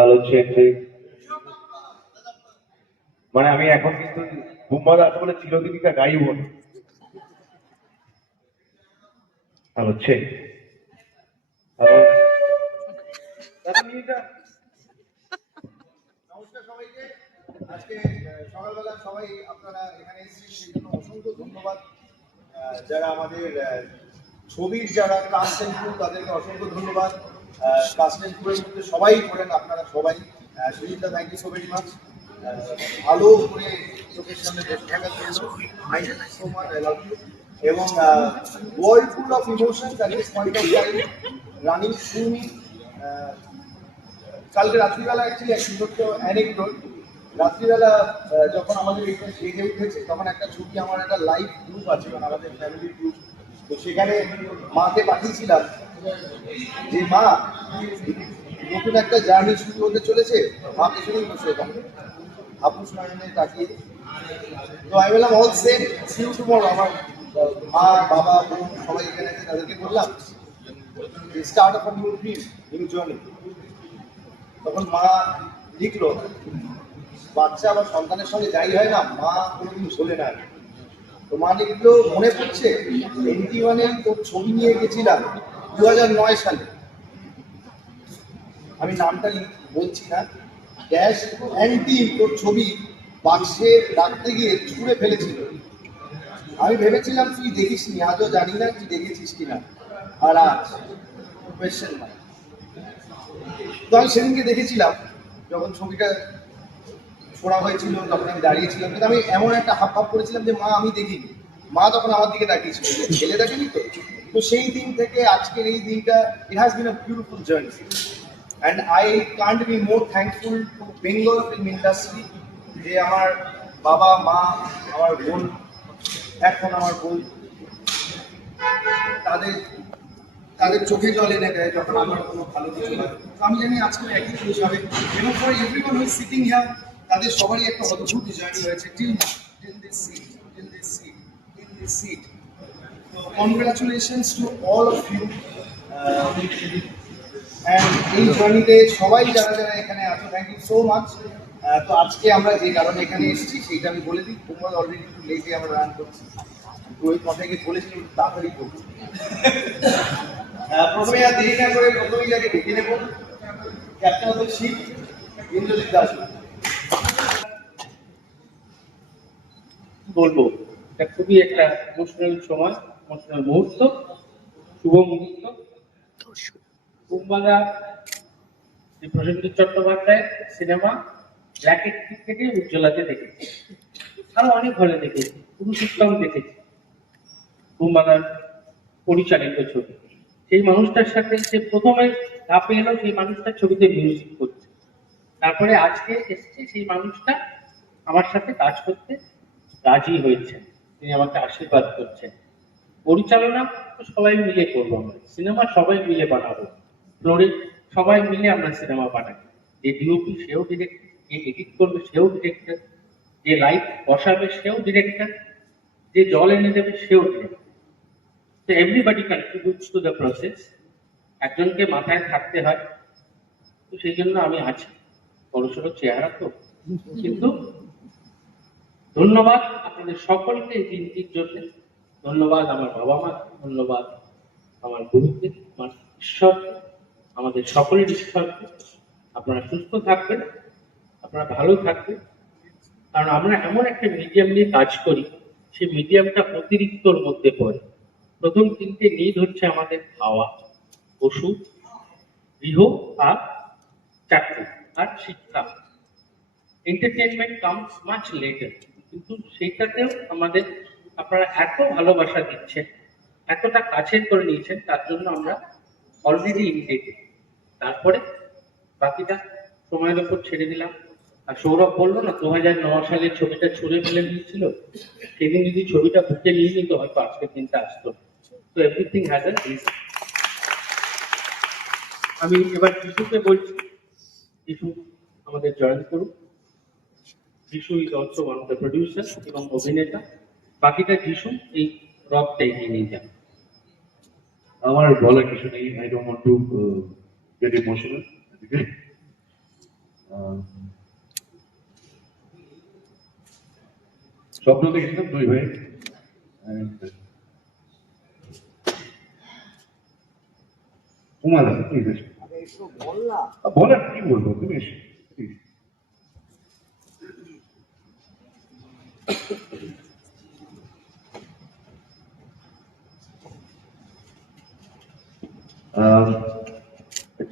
আলোচেন্দ্রিক মানে আমি এখন কিন্তু বুম্বাদা আছে বলে চিরদিনটা গাইব না। আলোচে নমস্কার সবাইকে। আজকে সকালবেলা সবাই আপনারা এখানে এসেছেন সেই জন্য অসংখ্য ধন্যবাদ। যারা আমাদের ছবির যারা কাস্ট এন্ড ক্রু তাদেরকে অসংখ্য ধন্যবাদ। কাস্ট এন্ড ক্রুর মধ্যে সবাই করেন, আপনারা সবাই। সুজিতদা, thank you so very much. ভালো করে চোখের সামনে বসে থাকার জন্য thank you so much, I love you. এবং world full of emotions at this point of time running through me. কালকে রাত্রিবেলা অ্যাকচুয়ালি এক ছোট্ট অ্যানেকডোট। রাত্রিবেলা যখন আমাদের এখানে জেগে উঠেছে তখন একটা ছবি, আমার একটা লাইভ গ্রুপ আছে, মানে আমাদের ফ্যামিলি গ্রুপ। তো সেখানে মাকে পাঠিয়েছিলাম যে মা, নতুন একটা জার্নি শুরু হতে চলেছে। মা পেছনেই বসে ওখানে আপুস নয়নে তাকিয়ে। তো আমি বললাম all same, see you tomorrow. আমার মা, বাবা, বোন সবাই এখানে আছে, তাদেরকে বললাম start of a new dream, new journey. তখন মা লিখলো, বাচ্চা বা সন্তানের সঙ্গে যাই হয় না, মা কোনোদিন ভোলে না। তো মা লিখলো, মনে পড়ছে NT1-এ তোর ছবি নিয়ে গেছিলাম 2009 সালে। আমি নামটা বলছি না। ড্যাশ অ্যান্টি তোর ছবি বাক্সে রাখতে গিয়ে ছুঁড়ে ফেলেছিল। আমি ভেবেছিলাম তুই দেখিসনি, আজও জানি না তুই দেখেছিস কিনা। আর আজ কোয়েশ্চেন মার্ক। তো আমি সেদিনকে দেখেছিলাম যখন ছবিটা ছোড়া হয়েছিল, তখন আমি দাঁড়িয়েছিলাম, কিন্তু আমি এমন একটা হাব ভাব করেছিলাম যে মা আমি দেখিনি। মা তখন আমার দিকে তাকিয়েছিল, ছেলে দেখেনি তো। তো সেই দিন থেকে আজকের এই দিনটা, it has been a beautiful journey. And I can't be more thankful to Bengal film industry, যে আমার বাবা, মা, আমার বোন, এখন আমার বোন, তাদের তাদের চোখে জল এনে দেয় যখন আমার কোনো ভালো কিছু হয়। তো আমি জানি আজকে একই জিনিস হবে। এবং for everyone who is sitting here, তাদের সবারই একটা অদ্ভুত জার্নি হয়েছে টিল দিস সিট। তো congratulations to all of you. And এই জার্নিতে সবাই যারা যারা এখানে আছো, থ্যাংক ইউ সো মাচ। তো আজকে আমরা যে কারণে এখানে এসেছি সেইটা আমি বলে দিই। তোমরা অলরেডি একটু লেটে আমরা রান করছি, ওই কথাকে বলেছি তাড়াতাড়ি করবো। প্রথমে আর দেরি না করে প্রথমেই যাকে ডেকে নেব, captain of the ship Indrajit Das. বলবো, এটা খুবই একটা ইমোশনাল সময়, ইমোশনাল মুহূর্ত, শুভ মুহূর্ত। বুম্বাদা যে প্রসেনজিৎ চট্টোপাধ্যায় সিনেমা ব্ল্যাকেট থেকে উজ্জ্বলাতে দেখেছি, আরো অনেক হলে দেখেছি, পুরুষোত্তম দেখেছি, বুম্বাদার পরিচালিত ছবি। সেই মানুষটার সাথে যে প্রথমে ধাপে এলো, সেই মানুষটার ছবিতে মিউজিক করছে। তারপরে আজকে এসছে সেই মানুষটা আমার সাথে কাজ করতে রাজি হয়েছেন, তিনি আমাকে আশীর্বাদ করছেন। পরিচালনা তো সবাই মিলে করবো, আমরা সিনেমা সবাই মিলে বানাবো, ফ্লোরে সবাই মিলে আমরা সিনেমা বানাই। যে ডিওপি সেও ডিরেক্টর, যে এডিট করবে সেও ডিরেক্টর, যে লাইট বসাবে সেও ডিরেক্টর, যে জল এনে দেবে সেও ডিরেক্টর। তো everybody contributes to the process. একজনকে মাথায় থাকতে হয়, তো সেই জন্য আমি আছি। বড়সড় চেহারা তো, কিন্তু ধন্যবাদ আপনাদের সকলকে এই দিনটির জন্য। ধন্যবাদ আমার বাবা মা, ধন্যবাদ আমার গুরুকে, আমার ঈশ্বরকে, আমাদের সকলের ঈশ্বরকে। আপনারা সুস্থ থাকবেন, আপনারা ভালো থাকবেন, কারণ আমরা এমন একটা মিডিয়াম নিয়ে কাজ করি, সেই মিডিয়ামটা অতিরিক্তর মধ্যে পড়ে। প্রথম তিনটে নিড হচ্ছে আমাদের খাওয়া, ওষুধ, গৃহ আর চাকরি আর শিক্ষা। এন্টারটেনমেন্ট কামস মাচ লেটার, কিন্তু সেইটাতেও আমাদের আপনারা এত ভালোবাসা দিচ্ছেন, এতটা কাছের করে নিয়েছেন, তার জন্য আমরা অলরেডি ইনডেটেড। তারপরে বাকিটা সময়ের ওপর ছেড়ে দিলাম। আর সৌরভ বললো না 2009 সালের ছবিটা ছুঁড়ে ফেলে দিয়েছিল, সেদিন যদি ছবিটা বুকে নিয়ে নিত হয়তো আজকের দিনটা আসতো। তো এভরিথিং হ্যাজ আ রিজন। আমি এবার যিশুকে বলছি, যিশু আমাদের জয়েন করুন। যিশু is also one of the producer এবং অভিনেতা। বাকিটা যিশু এই রথটা এগিয়ে নিয়ে যান। আমার বলার কিছু নেই, I don't want to get emotional. স্বপ্ন দেখেছিলাম দুই ভাই। তোমার প্লিজ এসো। আরে একটু বল না। বলেন কি বলবো, তুমি এসো please। আহ,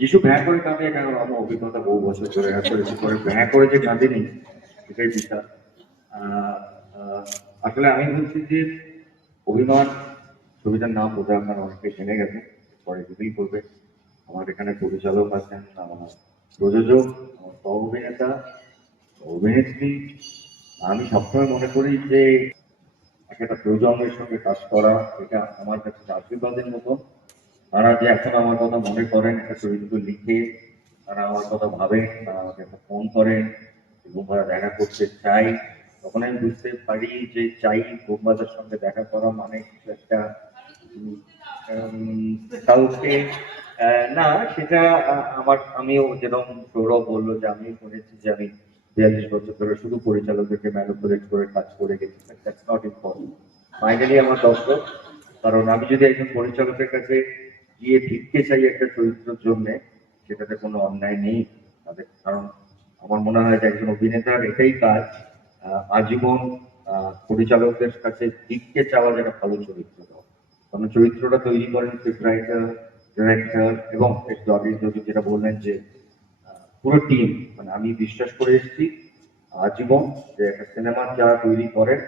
যিশু ভ্যাঁ করে কাঁদে কেন, আমার অভিজ্ঞতা বহু বছর ধরে আছে, করে ভ্যাঁ করে যে কাঁদেনি এটাই বিষয়। আহ, আহ, আসলে আমি বলছি যে অভিমান ছবিটার নাম বোধহয় আপনার অনেকে জেনে গেছে, পরে রিভিল করবে। আমার এখানে পরিচালক আছেন, আমার প্রযোজক, আমার সহ অভিনেতা, অভিনেত্রী। আমি সবসময় মনে করি যে একটা প্রজন্মের সঙ্গে কাজ করা এটা আমার কাছে আশীর্বাদের মতো। তারা যে এখন আমার কথা মনে করেন, একটা চরিত্র লিখে তারা আমার কথা ভাবেন, তারা আমাকে একটা ফোন করেন এবং তারা দেখা করতে চাই, তখন আমি বুঝতে পারি যে চাই বোমবাজার সঙ্গে দেখা করা মানে কিছু একটা কাউকে না সেটা আমিও যেরকম সৌরভ বললো যে আমি শুনেছি যে আমি 42 বছর ধরে শুধু পরিচালকদেরকে ম্যানুপুলেট করে কাজ করে গেছি, দ্যাটস নট ইম্পর্টেন্ট। ফাইনালি আমার দর্শক, কারণ আমি যদি একজন পরিচালকের কাছে গিয়ে ভিক্ষে চাই একটা চরিত্রের জন্য, সেটাতে কোনো অন্যায় নেই তাদের। কারণ আমার মনে হয় যে একজন অভিনেতার এটাই কাজ, আজীবন পরিচালকদের কাছে ভিক্ষে চাওয়া যেটা ভালো চরিত্র দেওয়া। কারণ চরিত্রটা তৈরি করেন স্ক্রিপ্ট রাইটার, ডিরেক্টর এবং যদি যেটা বললেন যে পুরো টিম। মানে আমি বিশ্বাস করে এসেছি আজীবন যে একটা সিনেমা যারা তৈরি করেন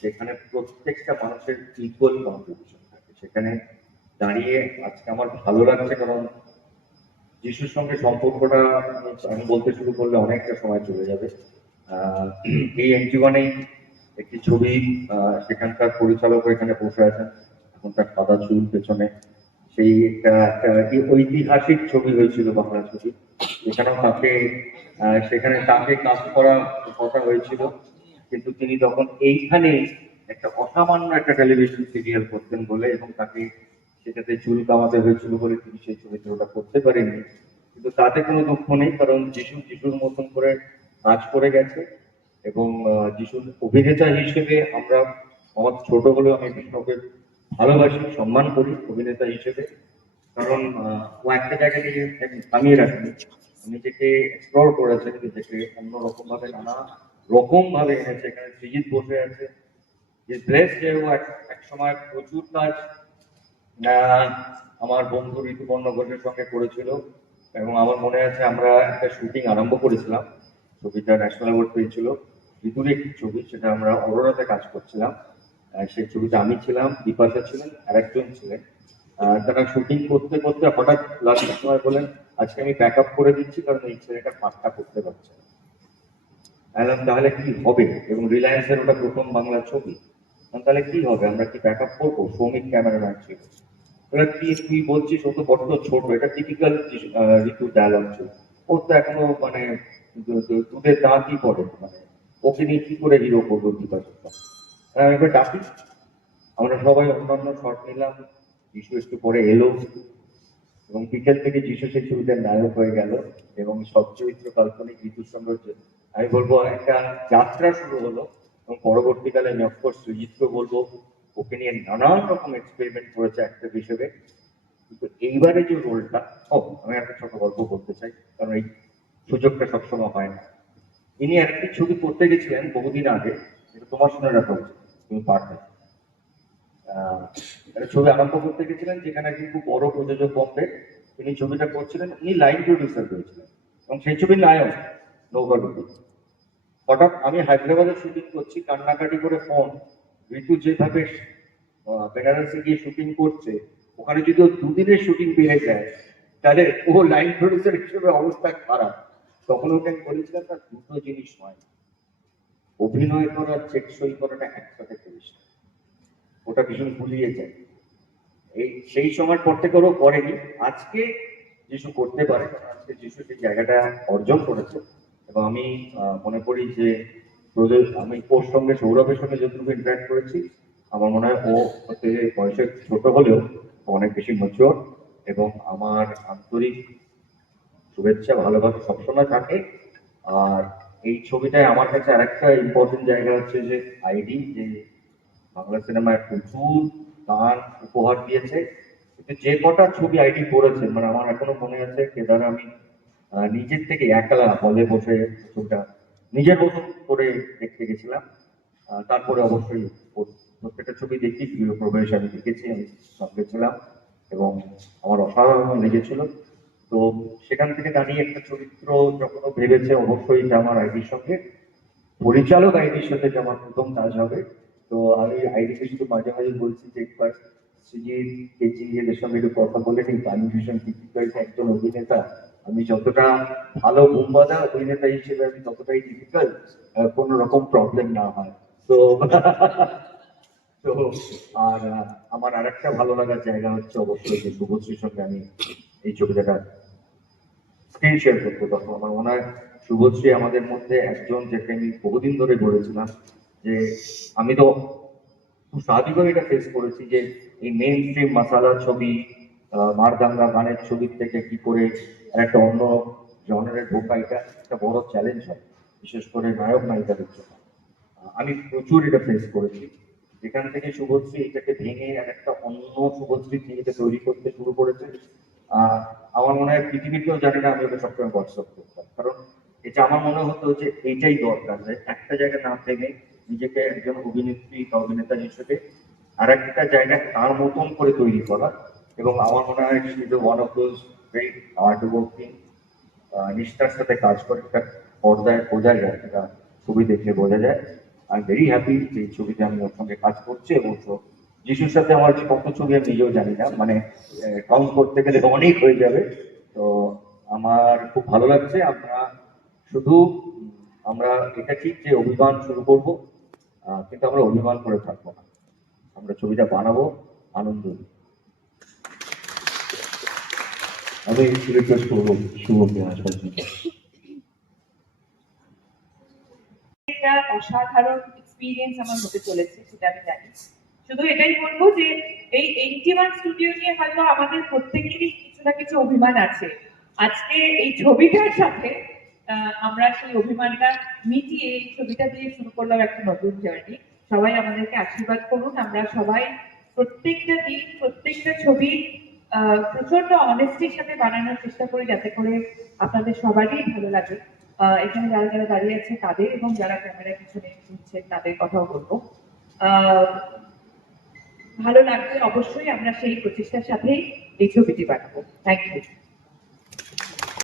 সেখানে প্রত্যেকটা মানুষের ইকুয়াল কন্ট্রিবিউশন থাকে। সেখানে দাঁড়িয়ে আজকে আমার ভালো লাগছে, কারণ যিশুর সঙ্গে সম্পর্কটা আমি বলতে শুরু করলে অনেকটা সময় চলে যাবে। এই জীবনেই একটি ছবি, সেখানকার পরিচালক এখানে বসে আছেন, এখন তার সাদা চুল পেছনে, সেই একটা ঐতিহাসিক ছবি হয়েছিল, বাংলা ছবি। সেখানেও তাকে সেখানে তাকে কাজ করার কথা হয়েছিল, কিন্তু তিনি তখন এইখানে একটা অসামান্য একটা টেলিভিশন সিরিয়াল করতেন বলে এবং তাকে সেটাতে চুল কামাতে হয়েছিল বলে তিনি সেই চরিত্রটা করতে পারেননি। কিন্তু তাতে কোনো দুঃখ নেই, কারণ যিশুর মতন করে কাজ করে গেছে। এবং যিশুর অভিনেতা হিসেবে আমরা, আমার ছোট হলেও আমি বিষ্ণুকে ভালোবাসি, সম্মান করি অভিনেতা হিসেবে। কারণ ও একটা জায়গায় নিজে থামিয়ে রাখেনি, নিজেকে এক্সপ্লোর করেছে, নিজেকে অন্যরকম ভাবে নানা রকম ভাবে এনেছে। এখানে সৃজিত বসে আছে, যে ও এক সময় প্রচুর কাজ আহ, আমার বন্ধু ঋতুপর্ণ ঘোষের সঙ্গে করেছিল। এবং আমার মনে আছে আমরা একটা শুটিং আরম্ভ করেছিলাম, ছবিটা ন্যাশনাল অ্যাওয়ার্ড পেয়েছিল। ঋতুর একটি ছবি, সেটা আমরা অরোরাতে কাজ করছিলাম। সেই ছবিটা আমি ছিলাম, বিপাশা ছিলেন, আরেকজন ছিলেন। তারা শুটিং করতে করতে হঠাৎ লাস্টের সময় বলেন আজকে আমি ব্যাক আপ করে দিচ্ছি কারণ এই ছেলেটা পাঠটা করতে পারছে না। বললাম তাহলে কি হবে, এবং রিলায়েন্সের ওটা প্রথম বাংলা ছবি। তাহলে কি হবে, আমরা কি ব্যাক আপ করবো? সৌমিক ক্যামেরাম্যান ছিল। ওরা কি তুই বলছিস, ও তো বড্ড ছোট, এটা টিপিক্যাল ঋতু ডায়লগ ছিল। ওর তো এখনো মানে তোদের দাঁতই পড়ে, মানে ওকে নিয়ে কি করে হিরো করবো বিকাশটা। এবার ডাকি, আমরা সবাই অন্যান্য শট নিলাম। যিশু একটু পরে এলো এবং বিকেল থেকে যিশু সেই ছবিটার নায়ক হয়ে গেল এবং সব চরিত্র কাল্পনিক ঋতুর সঙ্গে আমি বলবো একটা যাত্রা শুরু হলো। এবং পরবর্তীকালে আমি অফকোর্স সৃজিতকে বলবো, ওকে নিয়ে নানান রকম এক্সপেরিমেন্ট করেছে একটা হিসেবে। কিন্তু এইবারে যে রোলটা, আমি একটা ছোট গল্প বলতে চাই, কারণ এই সুযোগটা সবসময় হয় না। ইনি আরেকটি ছবি করতে গেছিলেন বহুদিন আগে, কিন্তু তোমার শুনে রাখা উচিত, তুমি পারবে। একটা ছবি আরম্ভ করতে গেছিলেন যেখানে একজন খুব বড় প্রযোজক বম্বে, তিনি ছবিটা করছিলেন, উনি লাইন প্রডিউসার হয়েছিলেন এবং সেই ছবির নায়ক নৌকাডুবি। হঠাৎ আমি হায়দ্রাবাদে শুটিং করছি, কান্নাকাটি করে ফোন, ঋতু যেভাবে বেনারসে গিয়ে শুটিং করছে, ওখানে যদি ও দুদিনের শুটিং বেড়ে যায় তাহলে ও লাইন প্রডিউসার হিসেবে অবস্থা খারাপ। তখন ওকে আমি বলেছিলাম তার দুটো জিনিস হয়, অভিনয় করা, চেক সই করাটা একসাথে করিস না। ওটা ভীষণ ভুলিয়ে যায়। সেই সময় পর থেকে ওরও করেনি। আজকে যিশু করতে পারে, কারণ আজকে যিশু সেই জায়গাটা অর্জন করেছে। এবং আমি মনে করি যে আমি ওর সঙ্গে, সৌরভের সঙ্গে যতটুকু ইন্টারাক্ট করেছি, আমার মনে হয় ও হচ্ছে বয়সে ছোট হলেও অনেক বেশি ম্যাচিওর। এবং আমার আন্তরিক শুভেচ্ছা ভালোবাসা সবসময় থাকে। আর এই ছবিটায় আমার কাছে আরেকটা ইম্পর্টেন্ট জায়গা হচ্ছে যে আইডি, যে বাংলা সিনেমায় প্রচুর গান উপহার দিয়েছে, কিন্তু যে কটা ছবি আইডি করেছে, মানে আমার এখনো মনে আছে কেদার আমি নিজের থেকে একলা হলে বসে ছবিটা নিজের মতো করে দেখতে গেছিলাম। তারপরে অবশ্যই ওর প্রত্যেকটা ছবি দেখি, প্রিয় প্রবেশ আমি দেখেছি, আমি সঙ্গে ছিলাম এবং আমার অসাধারণ লেগেছিল। তো সেখান থেকে দাঁড়িয়ে একটা চরিত্র যখন ও ভেবেছে অবশ্যই এটা আমার আইডির সঙ্গে, পরিচালক আইডির সাথে যে আমার প্রথম কাজ হবে। তো আমি আইডিকে শুধু মাঝে মাঝে বলছি যে একবার সুজিত, কেজি এদের সঙ্গে একটু কথা বলে নিই, আমি ভীষণ ডিফিকাল্ট একজন অভিনেতা, আমি যতটা ভালো বুম্বাদা অভিনেতা হিসেবে আমি ততটাই ডিফিকাল্ট, কোনো রকম প্রবলেম না হয়। তো তো আর আমার আরেকটা ভালো লাগার জায়গা হচ্ছে অবশ্যই যে শুভশ্রীর সঙ্গে আমি এই ছবিটা স্ক্রিন শেয়ার করতে পারবো। আমার মনে হয় শুভশ্রী আমাদের মধ্যে একজন, যাকে আমি বহুদিন ধরে বলেছিলাম যে আমি তো খুব স্বাভাবিকভাবে এটা ফেস করেছি যে এই মেইন স্ট্রিম মাসালা ছবি, মারদাঙ্গা গানের ছবির থেকে কি করে আর একটা অন্য জনরের ঢোকা, এটা একটা বড় চ্যালেঞ্জ হয়, বিশেষ করে নায়ক নায়িকাদের জন্য। আমি প্রচুর এটা ফেস করেছি, যেখান থেকে শুভশ্রী এটাকে ভেঙে আর একটা অন্য শুভশ্রী নিজেকে তৈরি করতে শুরু করেছে। আহ আমার মনে হয় পৃথিবীতেও জানি না আমি ওকে সবসময় হোয়াটসঅ্যাপ করতাম, কারণ এটা আমার মনে হতো যে এইটাই দরকার, যে একটা জায়গায় না ভেঙে নিজেকে একজন অভিনেত্রী বা অভিনেতা হিসেবে আর একটা জায়গায় তার মতন করে তৈরি করা। এবং আমার মনে হয় one of those great hard working, নিষ্ঠার সাথে কাজ করে, একটা পর্দায় বোঝা যায়, একটা ছবি দেখলে বোঝা যায়। আই এম ভেরি হ্যাপি যে এই ছবিতে আমি ওর সঙ্গে কাজ করছি। এবং যিশুর সাথে আমার যে কত ছবি আমি নিজেও জানি না, মানে কাউন্ট করতে গেলে অনেক হয়ে যাবে। তো আমার খুব ভালো লাগছে। শুধু আমরা এটা ঠিক যে অভিমান শুরু করব, কিন্তু আমরা অভিমান করে থাকবো না, আমরা ছবিটা বানাবো আনন্দ নিয়ে। আমি রিকোয়েস্ট করবো শুভকে আসার জন্য। একটা অসাধারণ এক্সপিরিয়েন্স আমার হতে চলেছে, সেটা আমি জানি। শুধু এটাই বলবো যে এই 81 স্টুডিও নিয়ে হয়তো আমাদের প্রত্যেকেরই কিছু না কিছু অভিমান আছে। আজকে এই ছবিটার সাথে আমরা সেই অভিমানটা মিটিয়ে এই ছবিটা দিয়ে শুরু করলাম একটা নতুন জার্নি। সবাই আমাদেরকে আশীর্বাদ করুন, আমরা সবাই প্রত্যেকটা দিন প্রত্যেকটা ছবি প্রচন্ড অনেস্টির সাথে বানানোর চেষ্টা করি, যাতে করে আপনাদের সবারই ভালো লাগে। এখানে যারা যারা দাঁড়িয়ে আছে তাদের এবং যারা ক্যামেরার পিছনে শুনছেন তাদের কথাও বলবো। আহ, ভালো লাগবে অবশ্যই, আমরা সেই প্রচেষ্টার সাথেই এই ছবিটি বানাবো। Thank you.